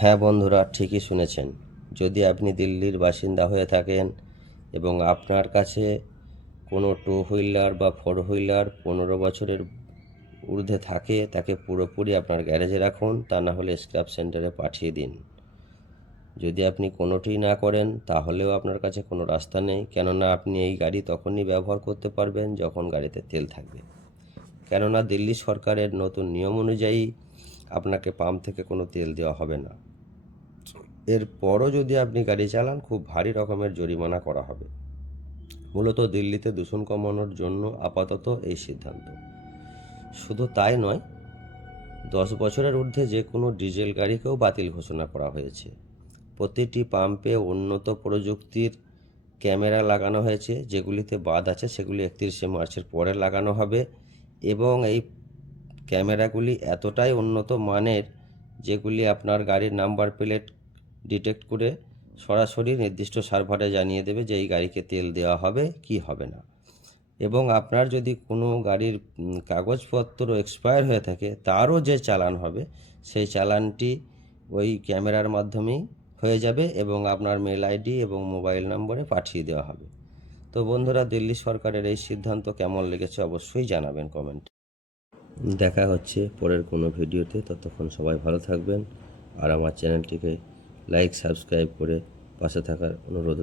হ্যাঁ বন্ধুরা, ঠিকই শুনেছেন। যদি আপনি দিল্লির বাসিন্দা হয়ে থাকেন এবং আপনার কাছে কোনো টু হুইলার বা ফোর হুইলার পনেরো বছরের ঊর্ধ্বে থাকে, তাকে পুরোপুরি আপনার গ্যারেজে রাখুন, তা না হলে স্ক্র্যাপ সেন্টারে পাঠিয়ে দিন। যদি আপনি কোনোটি না করেন, তাহলেও আপনার কাছে কোনো রাস্তা নেই। কেননা আপনি এই গাড়ি তখনই ব্যবহার করতে পারবেন যখন গাড়িতে তেল থাকবে। কেননা দিল্লি সরকারের নতুন নিয়ম অনুযায়ী আপনাকে পাম্প থেকে কোনো তেল দেওয়া হবে না। এরপরও যদি আপনি গাড়ি চালান, খুব ভারী রকমের জরিমানা করা হবে। মূলত দিল্লিতে দূষণ কমানোর জন্য আপাতত এই সিদ্ধান্ত। শুধু তাই নয়, দশ বছরের ঊর্ধ্বে যে কোনো ডিজেল গাড়িকেও বাতিল ঘোষণা করা হয়েছে। প্রতিটি পাম্পে উন্নত প্রযুক্তির ক্যামেরা লাগানো হয়েছে, যেগুলিতে বাদ আছে, সেগুলি একত্রিশে মার্চের পরে লাগানো হবে এবং এই ক্যামেরাগুলি এতটাই উন্নত মানের যেগুলি আপনার গাড়ির নাম্বার প্লেট ডিটেক্ট করে সরাসরি নির্দিষ্ট সার্ভারে জানিয়ে দেবে যে এই গাড়িকে তেল দেওয়া হবে, কি হবে না। এবং আপনার যদি কোনো গাড়ির কাগজপত্র এক্সপায়ার হয়ে থাকে, তারও যে চালান হবে, সেই চালানটি ওই ক্যামেরার মাধ্যমেই হয়ে যাবে এবং আপনার মেল আইডি এবং মোবাইল নম্বরে পাঠিয়ে দেওয়া হবে। তো বন্ধুরা, দিল্লি সরকারের এই সিদ্ধান্ত কেমন লেগেছে অবশ্যই জানাবেন কমেন্ট। দেখা হচ্ছে পরের কোনো ভিডিওতে ততক্ষণ সবাই ভালো থাকবেন আর আমার চ্যানেলটিকে লাইক সাবস্ক্রাইব করে পাশে থাকার অনুরোধ।